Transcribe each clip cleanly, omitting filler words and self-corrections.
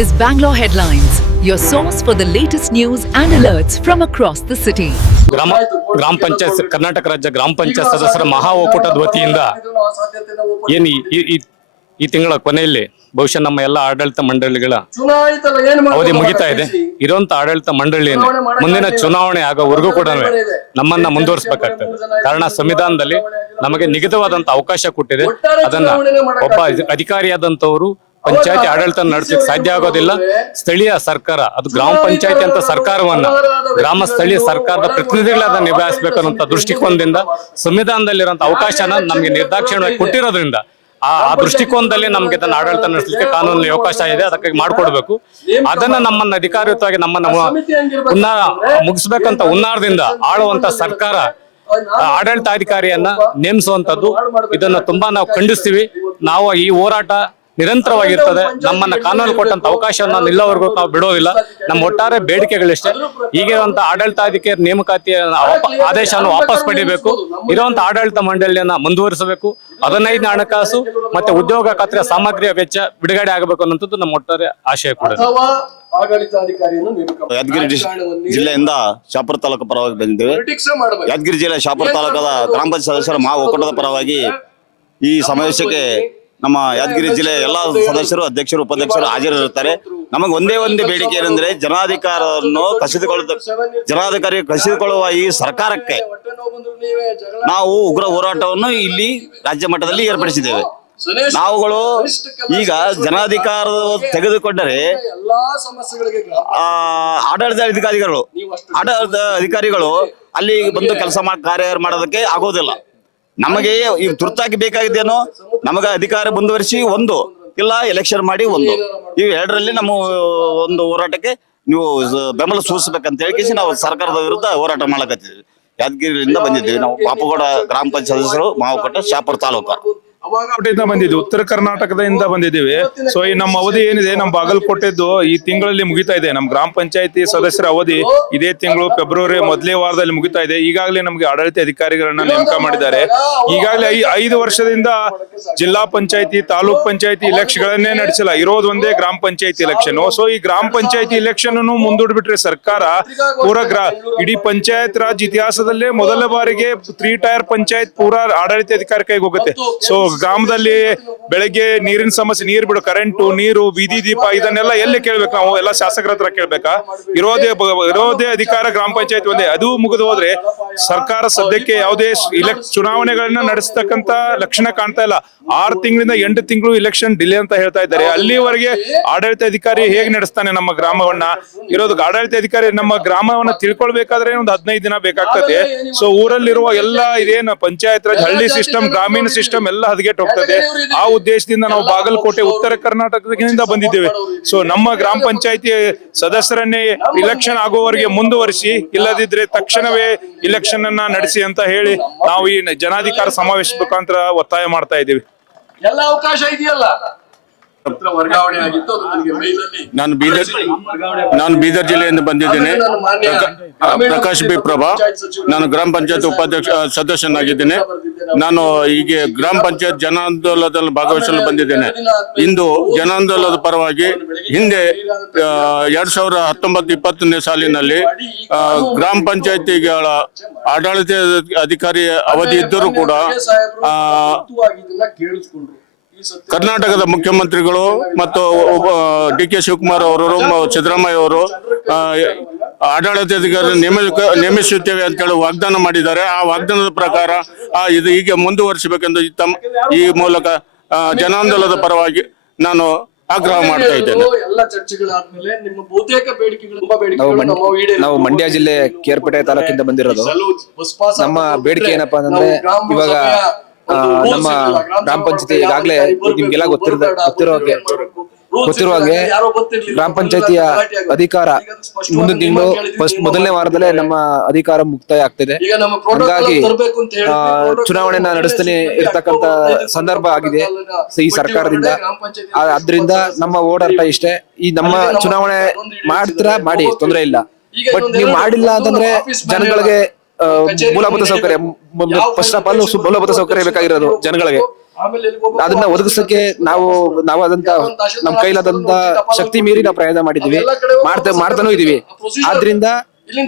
is Bangalore Headlines, your source for the latest news and alerts from across the city. ಗ್ರಾಮ ಪಂಚಾಯತ್ ಕರ್ನಾಟಕ ರಾಜ್ಯ ಗ್ರಾಮ ಪಂಚಾಯತ್ ಸದಸ್ಯರ ಮಹಾ ಒಕ್ಕೂಟದ ವತಿಯಿಂದ ಏನು ಈ ತಿಂಗಳ ಕೊನೆಯಲ್ಲಿ ಬಹುಶಃ ನಮ್ಮ ಎಲ್ಲ ಆಡಳಿತ ಮಂಡಳಿಗಳ ಅವಧಿ ಮುಗಿತಾ ಇದೆ. ಇರುವಂತ ಆಡಳಿತ ಮಂಡಳಿಯನ್ನು ಮುಂದಿನ ಚುನಾವಣೆ ಆಗೋವರೆಗೂ ಕೂಡ ನಮ್ಮನ್ನ ಮುಂದುವರಿಸಬೇಕಾಗ್ತದೆ. ಕಾರಣ ಸಂವಿಧಾನದಲ್ಲಿ ನಮಗೆ ನಿಗದಿವಾದಂತ ಅವಕಾಶ ಕೊಟ್ಟಿದೆ. ಅದನ್ನ ಒಬ್ಬ ಅಧಿಕಾರಿಯಾದಂತವರು ಪಂಚಾಯತಿ ಆಡಳಿತ ನಡೆಸಲಿಕ್ಕೆ ಸಾಧ್ಯ ಆಗೋದಿಲ್ಲ. ಸ್ಥಳೀಯ ಸರ್ಕಾರ, ಅದು ಗ್ರಾಮ ಪಂಚಾಯತಿ ಅಂತ ಸರ್ಕಾರವನ್ನ ಗ್ರಾಮ ಸ್ಥಳೀಯ ಸರ್ಕಾರದ ಪ್ರತಿನಿಧಿಗಳನ್ನ ನಿಭಾಯಿಸಬೇಕು ಅನ್ನೋ ದೃಷ್ಟಿಕೋನದಿಂದ ಸಂವಿಧಾನದಲ್ಲಿರುವಂತ ಅವಕಾಶನ ನಮ್ಗೆ ನಿರ್ದಾಕ್ಷಿಣ್ಯವಾಗಿ ಕೊಟ್ಟಿರೋದ್ರಿಂದ ಆ ದೃಷ್ಟಿಕೋನದಲ್ಲಿ ನಮ್ಗೆ ಇದನ್ನ ಆಡಳಿತ ನಡೆಸಲಿಕ್ಕೆ ಕಾನೂನಲ್ಲಿ ಅವಕಾಶ ಇದೆ. ಅದಕ್ಕಾಗಿ ಮಾಡ್ಕೊಡ್ಬೇಕು. ಅದನ್ನ ನಮ್ಮನ್ನ ಅಧಿಕಾರಯುತವಾಗಿ ನಮ್ಮನ್ನ ಮುಗಿಸ್ಬೇಕಂತ ಹುನ್ನಾರದಿಂದ ಆಳುವಂತ ಸರ್ಕಾರ ಆಡಳಿತಾಧಿಕಾರಿಯನ್ನ ನೇಮಿಸುವಂತದ್ದು, ಇದನ್ನ ತುಂಬಾ ನಾವು ಖಂಡಿಸ್ತೀವಿ. ನಾವು ಈ ಹೋರಾಟ ನಿರಂತರವಾಗಿರ್ತದೆ. ನಮ್ಮನ್ನ ಕಾನೂನು ಕೊಟ್ಟಂತ ಅವಕಾಶವನ್ನ ನಿಲ್ಲವರೆಗೂ ನಾವು ಬಿಡೋದಿಲ್ಲ. ನಮ್ಮ ಒಟ್ಟಾರೆ ಬೇಡಿಕೆಗಳಿಷ್ಟೇ. ಈಗಿರುವಂತ ಆಡಳಿತಾಧಿಕಾರಿ ನೇಮಕಾತಿಯ ಆದೇಶವನ್ನು ವಾಪಸ್ ಪಡಿಬೇಕು. ಇರುವಂತ ಆಡಳಿತ ಮಂಡಳಿಯನ್ನ ಮುಂದುವರಿಸಬೇಕು. 15ನೇ ಹಣಕಾಸು ಮತ್ತೆ ಉದ್ಯೋಗ ಖಾತ್ರಿಯ ಸಾಮಗ್ರಿಯ ವೆಚ್ಚ ಬಿಡುಗಡೆ ಆಗಬೇಕು ಅನ್ನೋದು ನಮ್ಮ ಒಟ್ಟಾರೆ ಆಶಯ ಕೂಡ. ಯಾದಗಿರಿ ಜಿಲ್ಲೆಯಿಂದ ಶಾಪುರ ತಾಲೂಕು ಪರವಾಗಿ ಬಂದಿದ್ದೇವೆ. ಯಾದಗಿರಿ ಜಿಲ್ಲೆ ಶಾಪುರ ತಾಲೂಕದ ಗ್ರಾಮ ಪಂಚಾಯತ್ ಸದಸ್ಯರ ಮಹಾ ಒಕ್ಕೂಟದ ಪರವಾಗಿ ಈ ಸಮಾವೇಶಕ್ಕೆ ನಮ್ಮ ಯಾದಗಿರಿ ಜಿಲ್ಲೆ ಎಲ್ಲಾ ಸದಸ್ಯರು, ಅಧ್ಯಕ್ಷರು, ಉಪಾಧ್ಯಕ್ಷರು ಹಾಜರಿರುತ್ತಾರೆ. ನಮಗೆ ಒಂದೇ ಬೇಡಿಕೆ ಏನಂದ್ರೆ ಜನಾಧಿಕಾರವನ್ನು ಕಸಿದುಕೊಳ್ಳುವ ಈ ಸರ್ಕಾರಕ್ಕೆ ನಾವು ಉಗ್ರ ಹೋರಾಟವನ್ನು ಇಲ್ಲಿ ರಾಜ್ಯ ಮಟ್ಟದಲ್ಲಿ ಏರ್ಪಡಿಸಿದ್ದೇವೆ. ನಾವುಗಳು ಈಗ ಜನಾಧಿಕಾರ ತೆಗೆದುಕೊಂಡರೆ ಆಡಳಿತ ಅಧಿಕಾರಿಗಳು ಅಲ್ಲಿ ಬಂದು ಕಾರ್ಯ ಮಾಡೋದಕ್ಕೆ ಆಗೋದಿಲ್ಲ. ನಮಗೆ ಈಗ ತುರ್ತಾಗಿ ಬೇಕಾಗಿದ್ದೇನೋ ನಮಗೆ ಅಧಿಕಾರ ಮುಂದುವರಿಸಿ ಇಲ್ಲ ಎಲೆಕ್ಷನ್ ಮಾಡಿ ಇವು ಎರಡರಲ್ಲಿ ನಮ್ಮ ಒಂದು ಹೋರಾಟಕ್ಕೆ ನೀವು ಬೆಂಬಲ ಸೂಚಿಸಬೇಕಂತ ಹೇಳಿ ನಾವು ಸರ್ಕಾರದ ವಿರುದ್ಧ ಹೋರಾಟ ಮಾಡಕತ್ತಿದ್ವಿ. ಯಾದಗಿರಿಯಿಂದ ಬಂದಿದ್ದೀವಿ ನಾವು. ಪಾಪುಗೌಡ ಗ್ರಾಮ ಪಂಚಾಯತ್ ಸದಸ್ಯರು, ಮಾವಕೋಟೆ, ಶಾಪುರ ತಾಲೂಕು. ಬಂದಿದ್ವಿ, ಉತ್ತರ ಕರ್ನಾಟಕದಿಂದ ಬಂದಿದ್ದೀವಿ. ಸೊ ಈ ನಮ್ಮ ಅವಧಿ ಏನಿದೆ, ನಮ್ಮ ಬಾಗಲಕೋಟೆದ್ದು ಈ ತಿಂಗಳಲ್ಲಿ ಮುಗಿತಾ ಇದೆ. ನಮ್ಮ ಗ್ರಾಮ ಪಂಚಾಯತಿ ಸದಸ್ಯರ ಅವಧಿ ಇದೇ ತಿಂಗಳು ಫೆಬ್ರವರಿ ಮೊದಲೇ ವಾರದಲ್ಲಿ ಮುಗಿತಾ ಇದೆ. ಈಗಾಗಲೇ ನಮಗೆ ಆಡಳಿತ ಅಧಿಕಾರಿಗಳನ್ನ ನೇಮಕ ಮಾಡಿದ್ದಾರೆ. ಈಗಾಗಲೇ 5 ವರ್ಷದಿಂದ ಜಿಲ್ಲಾ ಪಂಚಾಯತಿ, ತಾಲೂಕ್ ಪಂಚಾಯತಿ ಇಲೆಕ್ಷನ್ ಗಳನ್ನೇ ನಡೆಸಿಲ್ಲ. ಇರೋದು ಒಂದೇ ಗ್ರಾಮ ಪಂಚಾಯತಿ ಇಲೆಕ್ಷನ್. ಸೊ ಈ ಗ್ರಾಮ ಪಂಚಾಯತಿ ಇಲೆಕ್ಷನ್ ಮುಂದೂಡ್ಬಿಟ್ರೆ ಸರ್ಕಾರ ಇಡೀ ಪಂಚಾಯತ್ ರಾಜ್ ಇತಿಹಾಸದಲ್ಲೇ ಮೊದಲ ಬಾರಿಗೆ 3 ಟೈರ್ ಪಂಚಾಯತ್ ಪೂರಾ ಆಡಳಿತ ಅಧಿಕಾರಿ ಕೈಗೆ ಹೋಗುತ್ತೆ. ಸೊ ಗ್ರಾಮದಲ್ಲಿ ಬೆಳಗ್ಗೆ ನೀರಿನ ಸಮಸ್ಯೆ, ನೀರು ಬಿಡು, ಕರೆಂಟು, ನೀರು, ಬೀದಿ ದೀಪ, ಇದನ್ನೆಲ್ಲ ಎಲ್ಲಿ ಕೇಳ್ಬೇಕು? ನಾವು ಎಲ್ಲ ಶಾಸಕರ ಹತ್ರ ಕೇಳ್ಬೇಕಾ? ಇರೋದೇ ಅಧಿಕಾರ ಗ್ರಾಮ ಪಂಚಾಯತ್ ಒಂದೇ. ಅದು ಮುಗಿದು ಹೋದ್ರೆ ಸರ್ಕಾರ ಸದ್ಯಕ್ಕೆ ಯಾವುದೇ ಚುನಾವಣೆಗಳನ್ನ ನಡೆಸ್ತಕ್ಕಂತ ಲಕ್ಷಣ ಕಾಣ್ತಾ ಇಲ್ಲ. 6 ತಿಂಗಳಿಂದ 8 ತಿಂಗಳು ಇಲೆಕ್ಷನ್ ಡಿಲೇ ಅಂತ ಹೇಳ್ತಾ ಇದ್ದಾರೆ. ಅಲ್ಲಿವರೆಗೆ ಆಡಳಿತ ಅಧಿಕಾರಿ ಹೇಗೆ ನಡೆಸ್ತಾನೆ ನಮ್ಮ ಗ್ರಾಮವನ್ನ? ಆಡಳಿತ ಅಧಿಕಾರಿ ನಮ್ಮ ಗ್ರಾಮವನ್ನ ತಿಳ್ಕೊಳ್ಬೇಕಾದ್ರೆ ಒಂದು 15 ದಿನ ಬೇಕಾಗ್ತದೆ. ಸೊ ಊರಲ್ಲಿರುವ ಎಲ್ಲ ಇದೇನು ಪಂಚಾಯತ್ ರಾಜ್ ಹಳ್ಳಿ ಸಿಸ್ಟಮ್, ಗ್ರಾಮೀಣ ಸಿಸ್ಟಮ್ ಎಲ್ಲ ಹದಗೆಟ್ಟು ಹೋಗ್ತದೆ. ಆ ಉದ್ದೇಶದಿಂದ ನಾವು ಬಾಗಲಕೋಟೆ, ಉತ್ತರ ಕರ್ನಾಟಕದಿಂದ ಬಂದಿದ್ದೇವೆ. ಸೊ ನಮ್ಮ ಗ್ರಾಮ ಪಂಚಾಯತಿ ಸದಸ್ಯರನ್ನೇ ಇಲೆಕ್ಷನ್ ಆಗುವವರೆಗೆ ಮುಂದುವರಿಸಿ, ಇಲ್ಲದಿದ್ರೆ ತಕ್ಷಣವೇ ಇಲೆಕ್ಷನ್ ಅನ್ನ ನಡೆಸಿ ಅಂತ ಹೇಳಿ ನಾವು ಈ ಜನಾಧಿಕಾರ ಸಮಾವೇಶ ಮುಖಾಂತರ ಒತ್ತಾಯ ಮಾಡ್ತಾ ಇದ್ದೀವಿ. ಎಲ್ಲ ಅವಕಾಶ ಇದೆಯಲ್ಲ. ನಾನು ಬೀದರ್ ಜಿಲ್ಲೆಯಿಂದ ಬಂದಿದ್ದೇನೆ. ಪ್ರಕಾಶ್ ಬಿ ಪ್ರಭಾ. ನಾನು ಗ್ರಾಮ ಪಂಚಾಯತ್ ಉಪಾಧ್ಯಕ್ಷ ಸದಸ್ಯನಾಗಿದ್ದೇನೆ. ನಾನು ಈಗ ಗ್ರಾಮ ಪಂಚಾಯತ್ ಜನಾಂದೋಲನದಲ್ಲಿ ಭಾಗವಹಿಸಲು ಬಂದಿದ್ದೇನೆ. ಇಂದು ಜನಾಂದೋಲನದ ಪರವಾಗಿ ಹಿಂದೆ 2019-20 ಸಾಲಿನಲ್ಲಿ ಗ್ರಾಮ ಪಂಚಾಯತಿಗಳ ಆಡಳಿತ ಅಧಿಕಾರಿ ಅವಧಿ ಇದ್ದರೂ ಕೂಡ ಕರ್ನಾಟಕದ ಮುಖ್ಯಮಂತ್ರಿಗಳು ಮತ್ತು ಡಿ.ಕೆ. ಶಿವಕುಮಾರ್ ಅವರು, ಸಿದ್ದರಾಮಯ್ಯ ಅವರು ಆಡಳಿತಾಧಿಕಾರಿ ನೇಮಿಸುತ್ತೇವೆ ಅಂತ ಹೇಳಿ ವಾಗ್ದಾನ ಮಾಡಿದ್ದಾರೆ. ಆ ವಾಗ್ದಾನದ ಪ್ರಕಾರ ಇದು ಹೀಗೆ ಮುಂದುವರಿಸಬೇಕೆಂದು ಈ ಮೂಲಕ ಜನಾಂದೋಲನದ ಪರವಾಗಿ ನಾನು ಆಗ್ರಹ ಮಾಡ್ತಾ ಇದ್ದೇನೆ. ನಾವು ಮಂಡ್ಯ ಜಿಲ್ಲೆ ಕೇರ್ಪೇಟೆ ತಾಲೂಕಿಂದ ಬಂದಿರೋದು. ನಮ್ಮ ಬೇಡಿಕೆ ಏನಪ್ಪಾ ಅಂತಂದ್ರೆ, ಇವಾಗ ನಮ್ಮ ಗ್ರಾಮ ಪಂಚಾಯತಿ ಈಗಾಗಲೇ ನಿಮ್ಗೆಲ್ಲ ಗೊತ್ತಿರೋ ಹಾಗೆ ಗ್ರಾಮ ಪಂಚಾಯತಿಯ ಅಧಿಕಾರ ಮುಂದಿನ ತಿಂಗಳು ಮೊದಲನೇ ವಾರದಲ್ಲೇ ನಮ್ಮ ಅಧಿಕಾರ ಮುಕ್ತಾಯ ಆಗ್ತಿದೆ. ಹಾಗಾಗಿ ಚುನಾವಣೆನ ನಡೆಸ್ತಾನೆ ಇರ್ತಕ್ಕಂತ ಸಂದರ್ಭ ಆಗಿದೆ ಈ ಸರ್ಕಾರದಿಂದ. ಆದ್ರಿಂದ ನಮ್ಮ ಓಡಾಟ ಇಷ್ಟೇ, ಈ ನಮ್ಮ ಚುನಾವಣೆ ಮಾಡ್ತೀರಾ ಮಾಡಿ, ತೊಂದರೆ ಇಲ್ಲ. ಬಟ್ ನೀವು ಮಾಡಿಲ್ಲ ಅಂತಂದ್ರೆ ಜನಗಳಿಗೆ ಮೂಲಭೂತ ಸೌಕರ್ಯ ಫಸ್ಟ್ ಆಫ್ ಆಲ್ ಮೂಲಭೂತ ಸೌಕರ್ಯ ಬೇಕಾಗಿರೋದು ಜನಗಳಿಗೆ. ಅದನ್ನ ಒದಗಿಸಕ್ಕೆ ನಾವು ಆದಂತ ನಮ್ ಕೈಲಾದಂತ ಶಕ್ತಿ ಮೀರಿ ನಾವು ಪ್ರಯತ್ನ ಮಾಡಿದೀವಿ, ಮಾಡ್ತಾನೂ ಇದೀವಿ. ಆದ್ರಿಂದ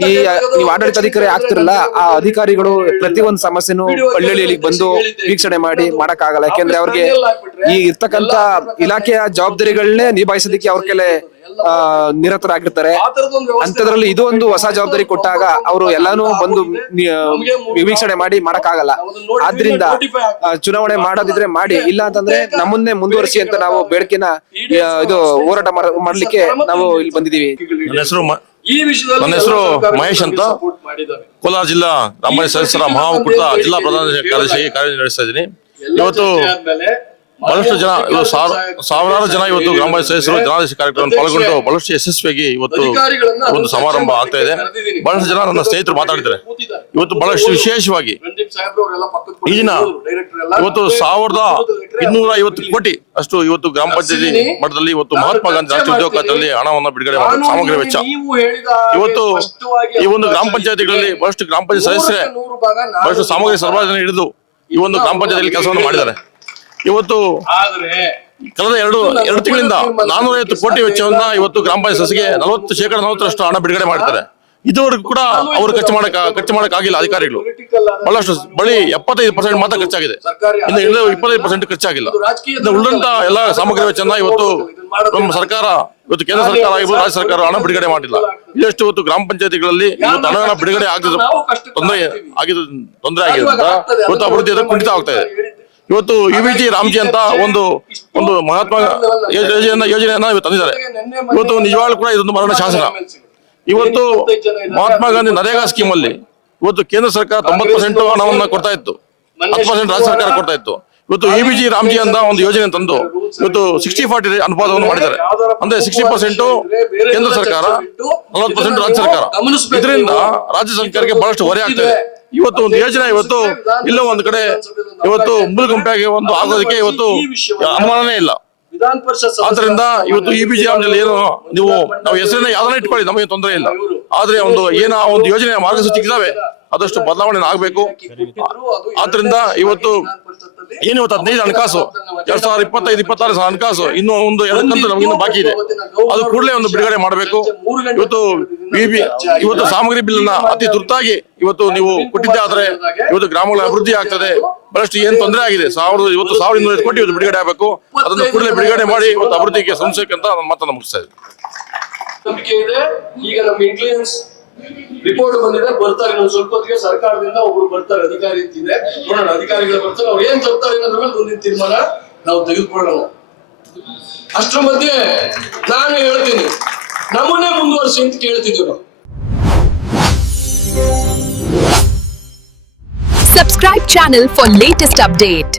ನೀವು ಆಡಳಿತಾಧಿಕಾರಿ ಆಗ್ತಿರಲ್ಲ, ಆ ಅಧಿಕಾರಿಗಳು ಪ್ರತಿಯೊಂದು ಸಮಸ್ಯೆನೂ ಹಳ್ಳಿಯಲ್ಲಿ ಬಂದು ವೀಕ್ಷಣೆ ಮಾಡಿ ಮಾಡಕ್ಕಾಗಲ್ಲ. ಯಾಕೆಂದ್ರೆ ಅವ್ರಿಗೆ ಈ ಇರ್ತಕ್ಕಂತ ಇಲಾಖೆಯ ಜವಾಬ್ದಾರಿಗಳನ್ನೇ ನಿಭಾಯಿಸೋದಕ್ಕೆ ಅವ್ರ ಕೆಲ ನಿರತರಾಗಿರ್ತಾರೆ. ಅಂತದ್ರಲ್ಲಿ ಇದು ಒಂದು ಹೊಸ ಜವಾಬ್ದಾರಿ ಕೊಟ್ಟಾಗ ಅವರು ಎಲ್ಲಾನು ಬಂದು ವೀಕ್ಷಣೆ ಮಾಡಿ ಮಾಡಕ್ಕಾಗಲ್ಲ. ಆದ್ರಿಂದ ಚುನಾವಣೆ ಮಾಡೋದಿದ್ರೆ ಮಾಡಿ, ಇಲ್ಲ ಅಂತಂದ್ರೆ ನಮ್ಮನ್ನೇ ಮುಂದುವರಿಸಿ ಅಂತ ನಾವು ಬೇಡಿಕೆನ ಇದು ಹೋರಾಟ ಮಾಡ್ಲಿಕ್ಕೆ ನಾವು ಇಲ್ಲಿ ಬಂದಿದೀವಿ. ನನ್ನ ಹೆಸರು ಮಹೇಶ್ ಅಂತ, ಕೋಲಾರ ಜಿಲ್ಲಾ ಗ್ರಾಮ ಪಂಚಾಯತ್ ಸದಸ್ಯರ ಮಹಾ ಒಕ್ಕೂಟದ ಜಿಲ್ಲಾ ಪ್ರಧಾನ ಕಾರ್ಯದರ್ಶಿಯಾಗಿ ಕಾರ್ಯನಿರ್ವಹಿಸ್ತಾ ಇದ್ದೀನಿ. ಇವತ್ತು ಬಹಳಷ್ಟು ಜನ, ಸಾವಿರಾರು ಜನ ಇವತ್ತು ಗ್ರಾಮ ಪಂಚಾಯತ್ ಸದಸ್ಯರು ಜನಾದೇಶ ಕಾರ್ಯಕ್ರಮವನ್ನು ಪಾಲ್ಗೊಂಡು ಬಹಳಷ್ಟು ಯಶಸ್ವಿಯಾಗಿ ಇವತ್ತು ಒಂದು ಸಮಾರಂಭ ಆಗ್ತಾ ಇದೆ. ಬಹಳಷ್ಟು ಜನ ನನ್ನ ಸ್ನೇಹಿತರು ಮಾತಾಡಿದ್ದಾರೆ. ಇವತ್ತು ಬಹಳಷ್ಟು ವಿಶೇಷವಾಗಿ ಈ ದಿನ ಇವತ್ತು 1250 ಕೋಟಿ ಅಷ್ಟು ಇವತ್ತು ಗ್ರಾಮ ಪಂಚಾಯತಿ ಮಟ್ಟದಲ್ಲಿ ಇವತ್ತು ಮಹಾತ್ಮ ಗಾಂಧಿ ರಾಷ್ಟ್ರೀಯ ಉದ್ಯೋಗ ಖಾತೆಯಲ್ಲಿ ಹಣವನ್ನು ಬಿಡುಗಡೆ ಮಾಡಿ ಸಾಮಗ್ರಿ ವೆಚ್ಚ. ಇವತ್ತು ಈ ಒಂದು ಗ್ರಾಮ ಪಂಚಾಯತಿಗಳಲ್ಲಿ ಬಹಳಷ್ಟು ಗ್ರಾಮ ಪಂಚಾಯತ್ ಸದಸ್ಯರೇ ಬಹಳಷ್ಟು ಸಾಮಗ್ರಿ ಸರಬರಾಜು ಹಿಡಿದು ಈ ಒಂದು ಗ್ರಾಮ ಪಂಚಾಯತಿಯಲ್ಲಿ ಕೆಲಸವನ್ನು ಮಾಡಿದ್ದಾರೆ. ಇವತ್ತು ಕಳೆದ ಎರಡು ತಿಂಗಳಿಂದ 450 ಕೋಟಿ ವೆಚ್ಚವನ್ನ ಇವತ್ತು ಗ್ರಾಮ ಪಂಚಾಯತ್ ಸದಸ್ಯರಿಗೆ 40% ಹಣ ಬಿಡುಗಡೆ ಮಾಡ್ತಾರೆ. ಇದುವರೆಗೂ ಕೂಡ ಅವರು ಖರ್ಚು ಮಾಡಕ್ ಆಗಿಲ್ಲ ಅಧಿಕಾರಿಗಳು. ಬಹಳಷ್ಟು ಬಳಿ 75% ಮಾತ್ರ ಖರ್ಚಾಗಿದೆ, ಇನ್ನು 25% ಖರ್ಚಾಗಿಲ್ಲ. ಉಳಿದಂತ ಎಲ್ಲ ಸಾಮಗ್ರಿ ವೆಚ್ಚನ ಇವತ್ತು ನಮ್ಮ ಸರ್ಕಾರ, ಇವತ್ತು ಕೇಂದ್ರ ಸರ್ಕಾರ ಆಗಿರ್ಬೋದು, ರಾಜ್ಯ ಸರ್ಕಾರ ಹಣ ಬಿಡುಗಡೆ ಮಾಡಿಲ್ಲ. ಇದಷ್ಟು ಇವತ್ತು ಗ್ರಾಮ ಪಂಚಾಯತಿಗಳಲ್ಲಿ ಇವತ್ತು ಹಣ ಬಿಡುಗಡೆ ತೊಂದರೆ ಆಗಿರೋದ್ರಿಂದ ಇವತ್ತು ಅಭಿವೃದ್ಧಿ ಕುಂಠಿತ ಆಗ್ತಾ ಇದೆ. ಇವತ್ತು UVG ರಾಮ್ಜಿ ಅಂತ ಒಂದು ಮಹಾತ್ಮ ಯೋಜನೆಯನ್ನ ಇವತ್ತು ತಂದಿದ್ದಾರೆ. ಇವತ್ತು ನಿಜವಾಗ್ಲೂ ಕೂಡ ಇದೊಂದು ಮರಣ ಶಾಸನ. ಇವತ್ತು ಮಹಾತ್ಮ ಗಾಂಧಿ ನರೇಗಾ ಸ್ಕೀಮ್ ಅಲ್ಲಿ ಇವತ್ತು ಕೇಂದ್ರ ಸರ್ಕಾರ 90% ಹಣವನ್ನ ಕೊಡ್ತಾ ಇತ್ತು, 10% ರಾಜ್ಯ ಸರ್ಕಾರ ಕೊಡ್ತಾ ಇತ್ತು. ಇವತ್ತು UVG ರಾಮ್ಜಿ ಅಂತ ಒಂದು ಯೋಜನೆ ತಂದು ಇವತ್ತು 60-40 ಅನುಪಾತವನ್ನು ಮಾಡಿದ್ದಾರೆ. ಅಂದ್ರೆ 60% ಕೇಂದ್ರ ಸರ್ಕಾರ, 40% ರಾಜ್ಯ ಸರ್ಕಾರ. ಇದರಿಂದ ರಾಜ್ಯ ಸರ್ಕಾರಕ್ಕೆ ಬಹಳಷ್ಟು ಹೊರೆ ಆಗ್ತದೆ. ಇವತ್ತು ಒಂದು ಯೋಜನೆ ಇವತ್ತು ಇಲ್ಲೋ ಒಂದು ಕಡೆ ಇವತ್ತು ಮೂಲಗುಂಪಾಗಿ ಒಂದು ಆಗೋದಕ್ಕೆ ಇವತ್ತು ಅನುಮಾನನೇ ಇಲ್ಲ. ಆದ್ರಿಂದ ಇವತ್ತು UVG ರಾಮ್ಜಿಯಲ್ಲಿ ಏನು ನಾವು ಹೆಸರನ್ನ ಯಾವ್ದನ್ನ ಇಟ್ಕೊಳ್ಳಿ, ನಮಗೆ ತೊಂದರೆ ಇಲ್ಲ. ಆದ್ರೆ ಒಂದು ಯೋಜನೆ ಮಾರ್ಗಸೂಚಿ ಇದಾವೆ, ಆದಷ್ಟು ಬದಲಾವಣೆ ಆಗ್ಬೇಕು. ಆದ್ರಿಂದ ಇವತ್ತು 15 ಹಣಕಾಸು 2025-26 ಹಣಕಾಸು ಇನ್ನೂ ಒಂದು 2 ಕಂತು ನಮಗಿನ್ನೂ ಬಾಕಿ ಇದೆ, ಅದು ಕೂಡಲೇ ಒಂದು ಬಿಡುಗಡೆ ಮಾಡಬೇಕು. ಇವತ್ತು ಸಾಮಗ್ರಿ ಬಿಲ್ ನ ಅತಿ ತುರ್ತಾಗಿ ಇವತ್ತು ನೀವು ಕೊಟ್ಟಿದ್ದೆ ಆದ್ರೆ ಇವತ್ತು ಗ್ರಾಮಗಳ ಅಭಿವೃದ್ಧಿ ಆಗ್ತದೆ. ಬಹಳಷ್ಟು ಏನ್ ತೊಂದರೆ ಆಗಿದೆ, 1250 ಕೋಟಿ ಇವತ್ತು ಬಿಡುಗಡೆ ಆಗಬೇಕು. ಅದನ್ನು ಕೂಡಲೇ ಬಿಡುಗಡೆ ಮಾಡಿ ಇವತ್ತು ಅಭಿವೃದ್ಧಿಗೆ ಶ್ರಮಿಸಬೇಕಂತ ನನ್ನ ಮಾತನ್ನು ಮುಗಿಸ್ತಾ ಇದ್ದೀನಿ. ನಂಬಿಕೆ ಇದೆ. ಈಗ ನಮ್ಮ ಇಂಟೆಲಿಜೆನ್ಸ್ ರಿಪೋರ್ಟ್ ಬಂದಿದೆ, ಬರ್ತಾರೆ ಇನ್ನೊಂದು ಸ್ವಲ್ಪ ಹೊತ್ತಿಗೆ. ಸರ್ಕಾರದಿಂದ ಒಬ್ರು ಬರ್ತಾರೆ, ಅಧಿಕಾರಿ ಅಂತಿದೆ, ನೋಡೋಣ ಅಧಿಕಾರಿಗಳು ಬರ್ತಾರೆ, ಅವ್ರು ಏನ್ ತರ್ತಾರೆ ಅನ್ನೋದ್ರ ಮೇಲೆ ಮುಂದಿನ ತೀರ್ಮಾನ ನಾವು ತೆಗೆದುಕೊಳ್ಳೋಣ. ಅಷ್ಟರ ಮಧ್ಯೆ ನಾನು ಹೇಳ್ತೀನಿ, ನಮ್ಮನ್ನೇ ಮುಂದುವರಿಸಿ ಅಂತ ಕೇಳ್ತಿದ್ದೀವಿ ನಾವು. Subscribe channel for latest update.